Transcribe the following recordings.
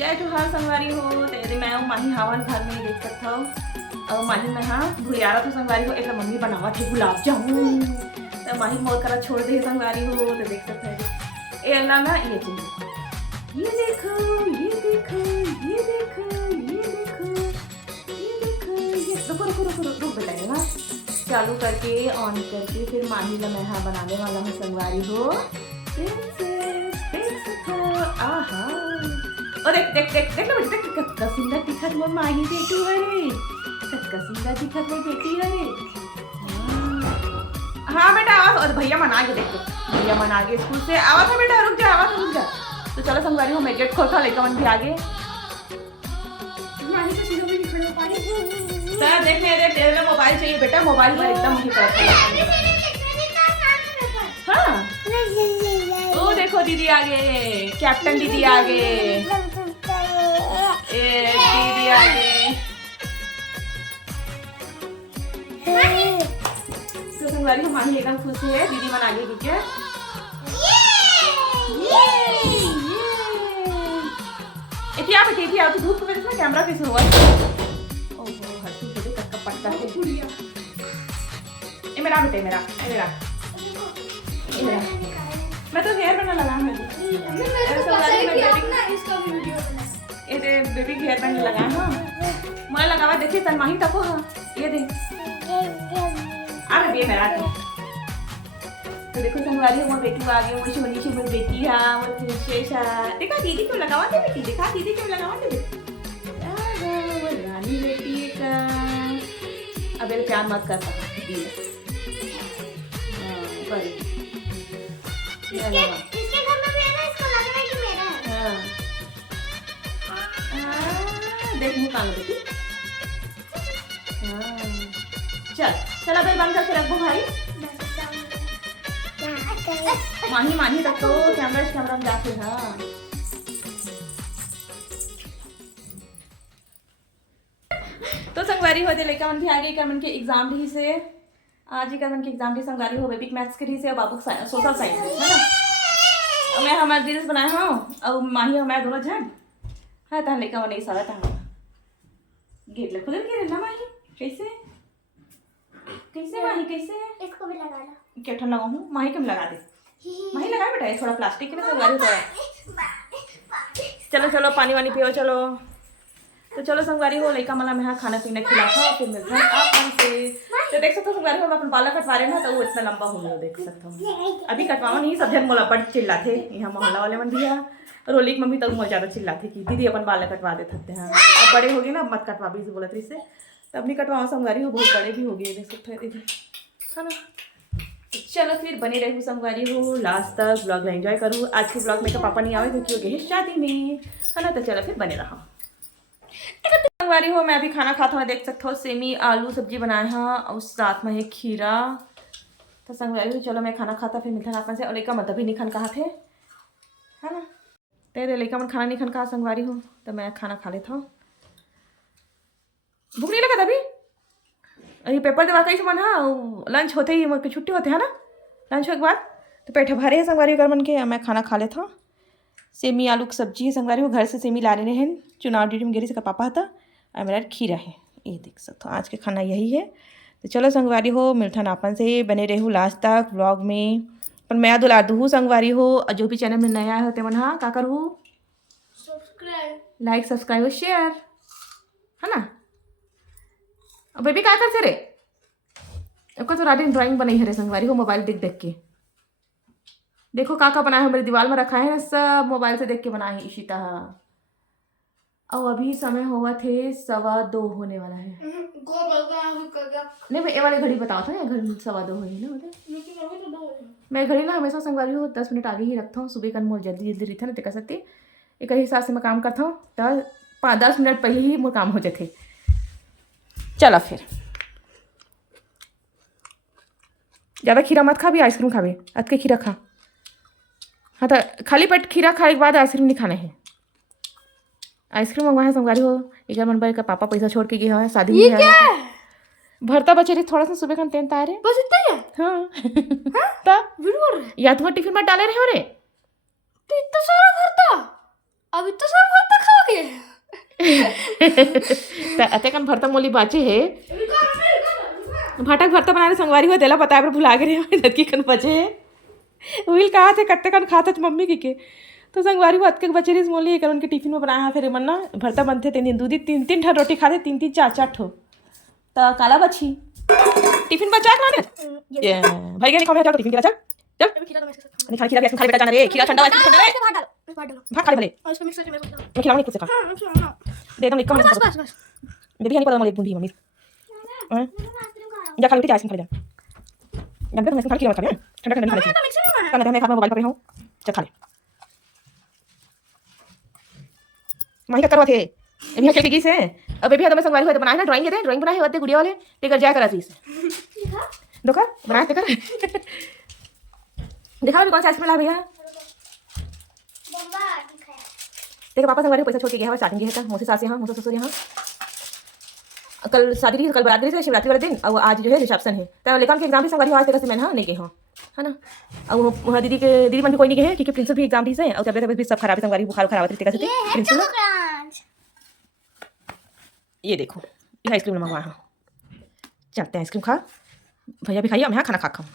जय जोहार संगवारी हो। तेरे मैं माही हावन घर में देख सकता हूँ और माही में हाँ भुलियारा तो संगवारी हो। एक मम्मी बनावा थे गुलाब जामुन तो माही मोर करा छोड़ दे संगवारी हो तो देख सकते हैं ये अल्लाह ना ये चीज ये देखो ये देखो ये देखो ये देखो ये देखो ये रुको रुको रुको रुक बताएगा चालू करके ऑन करके फिर माही ला मैं हाँ बनाने वाला हूँ संगवारी हो। देख सकते हो आहा और देख देख देख देख ना देख कितना सुंदर दिखत मोर माही बेटी हरे कितना सुंदर दिखत मोर बेटी हरे। हाँ बेटा आवाज और भैया मना के देखो भैया मना के स्कूल से आवाज है बेटा रुक जा आवाज रुक जा। तो चलो संगवारी हो मैं गेट खोलता लेकर मन भी आगे सर देख मेरे तेरे मोबाइल चाहिए बेटा मोबाइल पर एकदम मुझे करता हाँ ओ देखो दीदी आगे कैप्टन दीदी आगे दीदी आगे तो संगवारी हम माही एकदम खुश है दीदी मन आगे ठीक है। इतिया बेटी इतिया तू धूप में इसमें कैमरा कैसे हुआ ओहो हटू थोड़े कक्का पटका है ये मेरा बेटे मेरा मैं तो हेयर बैंड लगा है ये बेबी हेयर बैंड लगा है मैं लगावा देखिए तनमाही तक हो ये दे अरे ये मेरा तो देखो संगवारी वो बेटी आगे वो छोटी सी बेटी है वो विशेष है देखा दीदी क्यों लगावा दे बेटी देखा दीदी क्यों लगावा दे वो रानी बेटी का अब ये प्यार मत कर सकती इसके घर में भी है ना इसको लग रहा है कि मेरा है। हाँ देख मुँह कान बेटी चल चल अब बंद करके रखो भाई माही माही रखो कैमरा में जाके हाँ तो संगवारी हो लेकर मन भी आगे करमन के एग्जाम भी से आज ही करमन के एग्जाम भी संगवारी हो बेबी मैथ्स के से और बाबू सोशल साइंस है ना और मैं हमारे रील्स बनाए हूँ और माही और मैं दोनों झन है तहाँ लेकर नहीं सारा तहाँ गेट ले खुद के ना माही कैसे कैसे माही कैसे इसको भी लगा लो क्या ठंडा लगाऊं माही कम लगा दे माही लगा बेटा ये थोड़ा प्लास्टिक के में संगवारी होता है। चलो चलो पानी वानी पियो चलो तो चलो संगवारी हो लड़का मला में खाना पीना खिलाता फिर मिलते हैं आप हमसे तो देख सकते हो संगवारी हो मैं अपन बाला कटवा रहे ना तो वो इतना लंबा हो गया देख सकता हूँ अभी कटवावा नहीं सब जन मोला पर चिल्लाते यहाँ मोहल्ला वाले मन भी है रोली की मम्मी तक मुझे ज़्यादा चिल्लाती कि दीदी अपन बाल कटवा दे सकते हैं अब बड़े हो गए ना मत कटवा भी बोला थी से तब नहीं कटवाओ संगवारी हो बहुत बड़े भी हो गए देख सकते हैं है ना। चलो फिर बने रहूँ संगवारी हो लास्ट तक ब्लॉग में एंजॉय करूँ। आज के ब्लॉग में का पापा नहीं आवे क्योंकि हो गए शादी में है ना तो चलो फिर बने रहा संगवारी हो मैं अभी खाना खाता हूँ देख सकते हो सेमी आलू सब्जी बनाए हैं और साथ में है खीरा तो संगवारी हो चलो मैं खाना खाता फिर मिलता अपन से और लेका मतलब ही नहीं खान कहा थे है ना तेरे लेका मन खाना नहीं खान कहा संगवारी हो तो मैं खाना खा लेता हूँ भूख नहीं लगा था अभी अभी पेपर दवा कहीं से मन हाँ लंच होते ही छुट्टी होते है ना लंच होने के बाद तो पेट भरे है संगवारी घर मन के मैं खाना खा लेता हूँ। सेमी आलू की सब्जी है संगवारी वो घर से सेमी ला रहे हैं चुनाव ड्यूटी में गिरी से का पापा था और मेरा खीरा है ये देख सकते हो आज के खाना यही है। तो चलो संगवारी हो मिलता नापन से बने रहूँ लास्ट तक व्लॉग में पर मैं दुला दूँ संगवारी हो और जो भी चैनल में नया होते मन हाँ का करूँ सब्सक्राइब लाइक सब्सक्राइब और शेयर है ना। अब बेबी क्या करते रे आपका तो रात ड्राइंग बनाई है रे संगवारी हो मोबाइल देख देख के देखो काका बनाया है मेरी दीवार में रखा है ना सब मोबाइल से देख के बनाए है इशिता और अभी समय हुआ थे 2:15 होने वाला है नहीं मैं ये वाली घड़ी बताओ था घड़ी 2:15 हुई है ना मतलब मैं घड़ी ना हमेशा संगवारी हो 10 मिनट आगे ही रखता हूँ सुबह का मोर जल्दी जल्दी रहता ना टिका सकती एक हिसाब से मैं काम करता हूँ तो 10 मिनट पहले ही मोर काम हो जाते। चलो फिर ज़्यादा खीरा मत खा भी आइसक्रीम खा भी आज के खीरा खा हाँ तो खाली पेट खीरा खाने के बाद आइसक्रीम नहीं खाना है। आइसक्रीम मंगवा है संगवारी हो एक मन भाई का पापा पैसा छोड़ के गया है शादी में है भरता बचे रही थोड़ा सा सुबह का तेल तारे बस इतना ही है। हाँ या तुम्हारे टिफिन में डाले रहे हो रे तो इतना सारा भरता अब इतना सारा भरता खाओगे अते कन भरता मोली बाचे है भाटक भरता बनाने संगवारी हुआ देला पता है पर भुला गए दत्की कन बचे है विल कहा थे कत्ते कन खाता थे मम्मी के तो संगवारी हुआ अतके बचे रही मोली कर उनके टिफिन में बनाया फिर मन्ना भरता बनते 3 दिन 2 दिन 3 ठा रोटी खाते 3 4 ठो तो काला बची टिफिन बचा के लाने ये भाई के निकाल टिफिन के चल चल खिला खिला खिला बेटा जाना रे खिला ठंडा है भात खा ले भले और इसको मिक्स करके मेरे को मैं खिलाऊंगी खुद से खा दे दो निकल बस बस बस बेबी नहीं पता मोली बूंदी मम्मी जा खा ले आइसक्रीम खा ले जा जानते तुम खा खिला खा ले ठंडा ठंडा खा ले खाना मैं खा मोबाइल पर रही हूं चल खा ले माही का करवा थे अभी खेल के से अब बेबी हमें संगवारी हो तो बनाए ना ड्राइंग दे ड्राइंग बनाए होते गुड़िया वाले लेकर जाया करा थी देखो बनाए थे कर देखा भी कौन सा आइसक्रीम ला भैया देखो पापा संगवारी पैसा छोड़ के गया है स्टार्टिंग है मोसे सास यहाँ मोसे ससुर यहाँ कल शादी थी कल बरात से शिवरात्रि वाले दिन और आज जो है रिसेप्शन है तो लेकिन के एग्जाम भी संगवारी आज तक से मैंने नहीं गए हाँ है ना और वहाँ दीदी के दीदी मन भी कोई नहीं गए हैं क्योंकि प्रिंसिपल भी एग्जाम दी से और तबियत भी सब खराब है संगवारी बुखार खराब होती है प्रिंसिपल ये देखो ये आइसक्रीम मंगवाया हाँ चलते हैं आइसक्रीम खा भैया भी खाइए मैं यहाँ खाना खा खाऊँ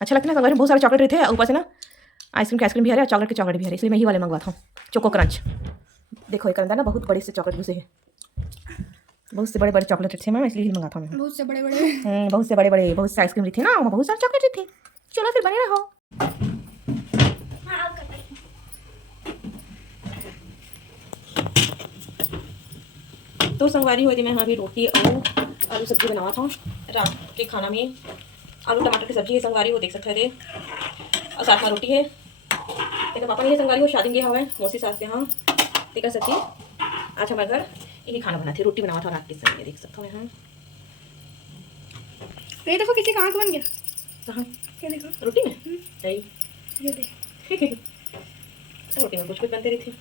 अच्छा लगता है संगवारी में बहुत सारे चॉकलेट रहते हैं ऊपर से ना आइसक्रीम के आइसक्रीम भी आ रहा है चॉकलेट के चॉकलेट भी आ रहा है इसलिए मैं ही वाले मंगवाता हूँ चोको क्रंच देखो एक अंदर ना बहुत बड़े से चॉकलेट घुसे हैं बहुत से बड़े बड़े चॉकलेट थे मैं इसलिए ही मंगाता हूँ बहुत से बड़े बड़े बहुत से बड़े बड़े बहुत से आइसक्रीम थे ना बहुत सारे चॉकलेट थे चलो फिर बने रहो तो संगवारी हुई थी मैं अभी रोटी और आलू सब्जी बनावा था रात के खाना में आलू टमाटर की सब्जी है संगवारी वो देख सकते थे और साथ में रोटी है तेरे पापा ने संगवारी वो शादी गया हुआ है मौसी सास के यहाँ तेरा सच्ची आज हमारे घर यही खाना बना थे रोटी बनावा था रात के समय देख सकता हूँ यहाँ ये देखो किसी का आँख बन गया कहाँ क्या देखो रोटी में नहीं ये देख रोटी में कुछ बनते रही थी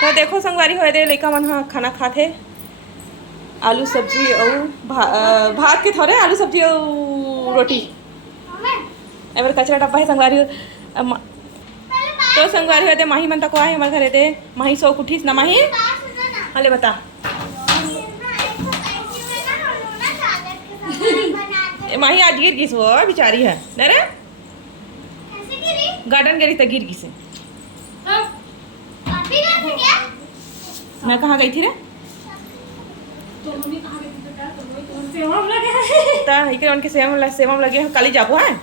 तो देखो संगवारी हो दे लड़का मन हाँ खाना खाते आलू सब्जी और भात के थोड़े आलू सब्जी और रोटी एवर कचरा डब्बा है संगवारी तो संगवारी हो दे माही मन तक आए हमारे घरे दे माही सो उठीस ना माही हले बता माही आज गिर गिस वो बेचारी है न रे गार्डन गिरी तो गिर गिस मैं कहाँ गई थी रे इके उनके सेवम लगे हैं काली जाबू है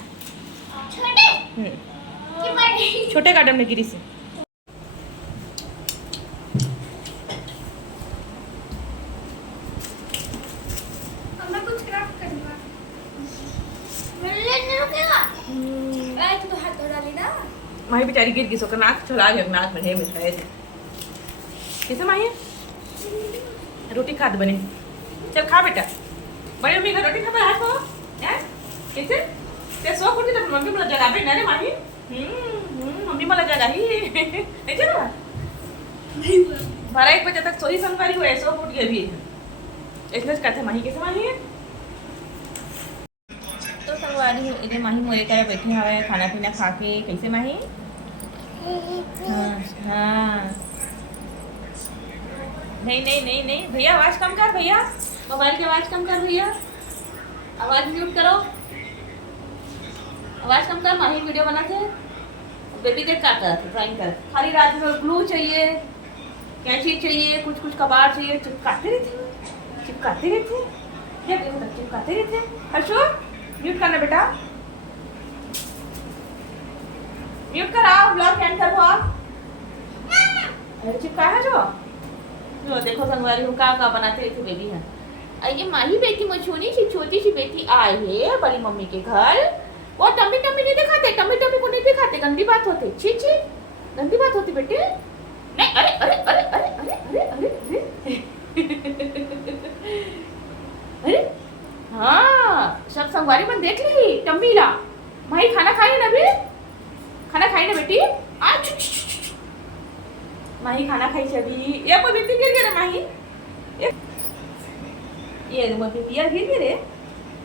छोटे गार्डन में गिरी से कुछ क्राफ्ट करूंगा तो हाथ धो डाली ना माही बेचारी गिर गई सोकर नाक चला गया नाक में है मिठाई कैसे माही रोटी खाद बने चल खा बेटा बड़ी मम्मी का रोटी खा हाथ को हैं कैसे ते सो कुटी तो मम्मी मला जगा बे ना रे माही मम्मी मला जगा ही है चला 12-1 बजे तक सोई संगवारी हुए सो फुट गई भी इसलिए कहते माही कैसे माही तो संगवारी इधर माही मोरे करे बैठी हवे खाना पीना खा के कैसे माही हाँ नहीं भैया आवाज कम कर भैया मोबाइल की आवाज कम कर भैया आवाज म्यूट करो आवाज कम कर माही वीडियो बनाते बेबी देख क्या करते ड्राइंग कर खाली रात में ग्लू चाहिए कैंची चाहिए कुछ कबाड़ चाहिए चिपकाते रहते क्या चिपकाते रहते हर्षो म्यूट करना बेटा म्यूट कर आओ ब्लॉग एंड करो आप अरे चिपका है जो देखो संगवारी हम का बनाते थे बेबी है ये माही बेटी में छोटी सी बेटी आई है बड़ी मम्मी के घर वो टम्मी नहीं दिखाते टम्मी को नहीं दिखाते गंदी बात होती छी गंदी बात होती बेटे नहीं अरे अरे अरे अरे अरे अरे अरे अरे हाँ सब संगवारी मन देख ली टम्मी ला माही खाना खाई ना अभी खाना खाई ना बेटी आज माही खाना खाई अभी ये कोई बेटी गिर गया माही ये बेटिया गिर गिरे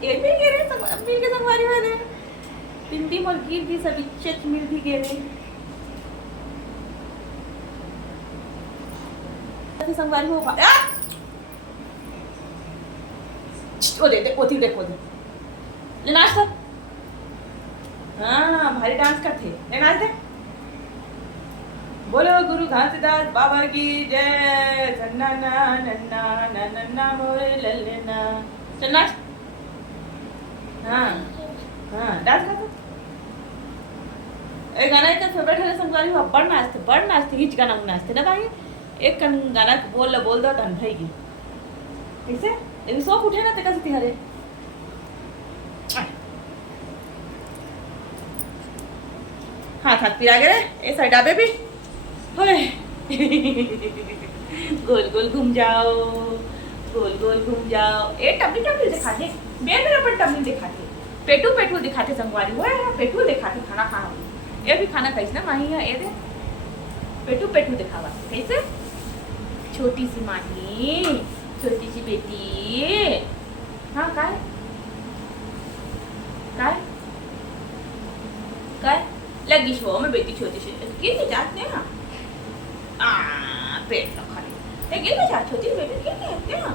ये भी गिरे सब अम्मी के संगवारी में दे बिंदी मोर गिर गी सब इज्जत मिल भी गेले संगवारी हो ओ दे पोती देखो दे ले नाच कर हाँ भारी डांस करते ले नाच दे बोलो गुरु घासीदास बाबा की जय नन्ना नन्ना नन्ना मोरे लल्लेना चल नाच हाँ हाँ डांस कर ए गाना इतना फेवरेट है संगवारी हो बड़ नाचते हिच गाना नाचते ना भाई एक कन गाना बोल दो तन भाई कैसे लेकिन शौक उठे ना तेका से तिहारे हाथ पिरा गए ए साइड आबे भी होए गोल गोल घूम जाओ ए टबली दिखाते मेरे पर टबली दिखाते पेटू दिखाते संगवारी हो पेटू दिखाते खाना खाना ये भी खाना खाइस ना माही है ए दे पेटू दिखावा कैसे छोटी सी माही छोटी सी बेटी हाँ काय लगी शो में बेटी छोटी सी गिर जाते हैं पेट तो खाली गिर जा छोटी बेटी गिर जाते हैं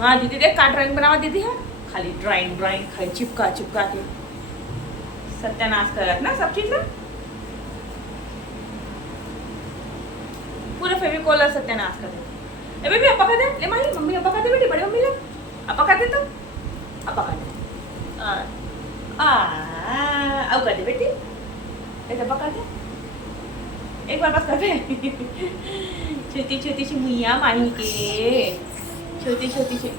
हाँ दीदी देख का ड्राइंग बनावा दीदी है खाली ड्राइंग खाली चिपका के सत्यानाश कर ना सब चीज पूरा फेविकोल सत्यानाश कर दे बेबी अपा कर दे ले माही मम्मी अपा कर दे बेटी बड़ी मम्मी ले अपा कर दे तो अपा कर दे अब कर दे बेटी ऐसा अपा कर दे एक बार बस कर दे छोटी सी मुइया माही के छोटी सी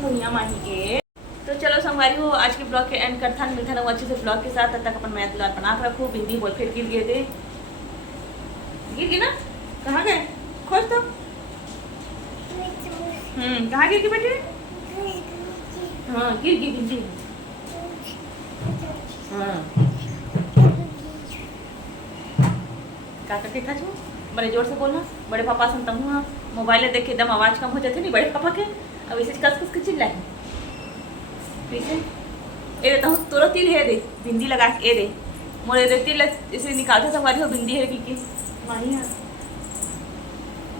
मुइया माही के तो चलो संगवारी हो आज के ब्लॉग के एंड करथा मिलता ना अच्छे से ब्लॉग के साथ तब तक अपन मैथ दुलार बना के रखो बिंदी बोल फिर गिर गए थे गिर गई ना कहाँ गए खोज तो कहाँ गिर गई बेटे हाँ गिर गई बिंदी हाँ काका के था बड़े जोर से बोलना बड़े पापा सुनता हूँ मोबाइल देख के एकदम आवाज कम हो जाती नहीं बड़े पापा के अब इसे कस के चिल्लाए पीछे ए देता हूँ तोरो तिल है दे बिंदी लगा के ए दे मोरे दे तिल इसे निकालते संगवारी हो बिंदी है की माही है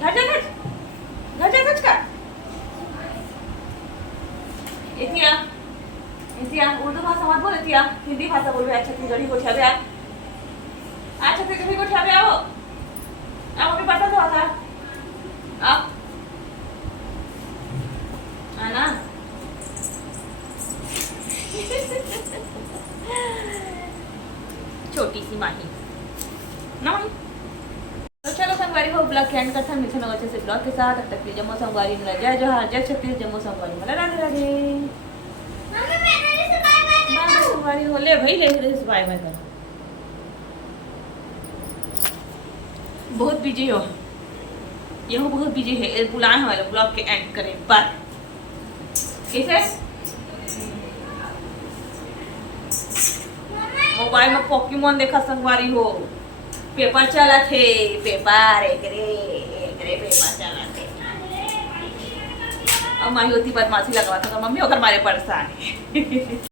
घर जा का इतिया उर्दू भाषा मत बोल इतिया हिंदी भाषा बोल रहे छत्तीसगढ़ी को छाबे आ छत्तीसगढ़ी को छाबे आओ आप भी बता दो आता आप आना छोटी सी माही ना माही तो चलो संगवारी हो ब्लॉग के एंड करता मिलते हैं अच्छे से ब्लॉग के साथ तब तक जम्मू संगवारी मेरा जय जोहार जय छत्तीस जम्मू संगवारी मला राधे राधे संगवारी हो ले भाई ले बाय बाय कर बहुत बिजी हो यह बहुत बिजी है बुलाए हमारे ब्लॉग के एंड करें पर कैसे मोबाइल में पोकेमोन देखा संगवारी हो पेपर चला थे पेपर एकरे पेपर चला थे और माही होती बदमाशी लगवा था मम्मी होकर मारे परेशान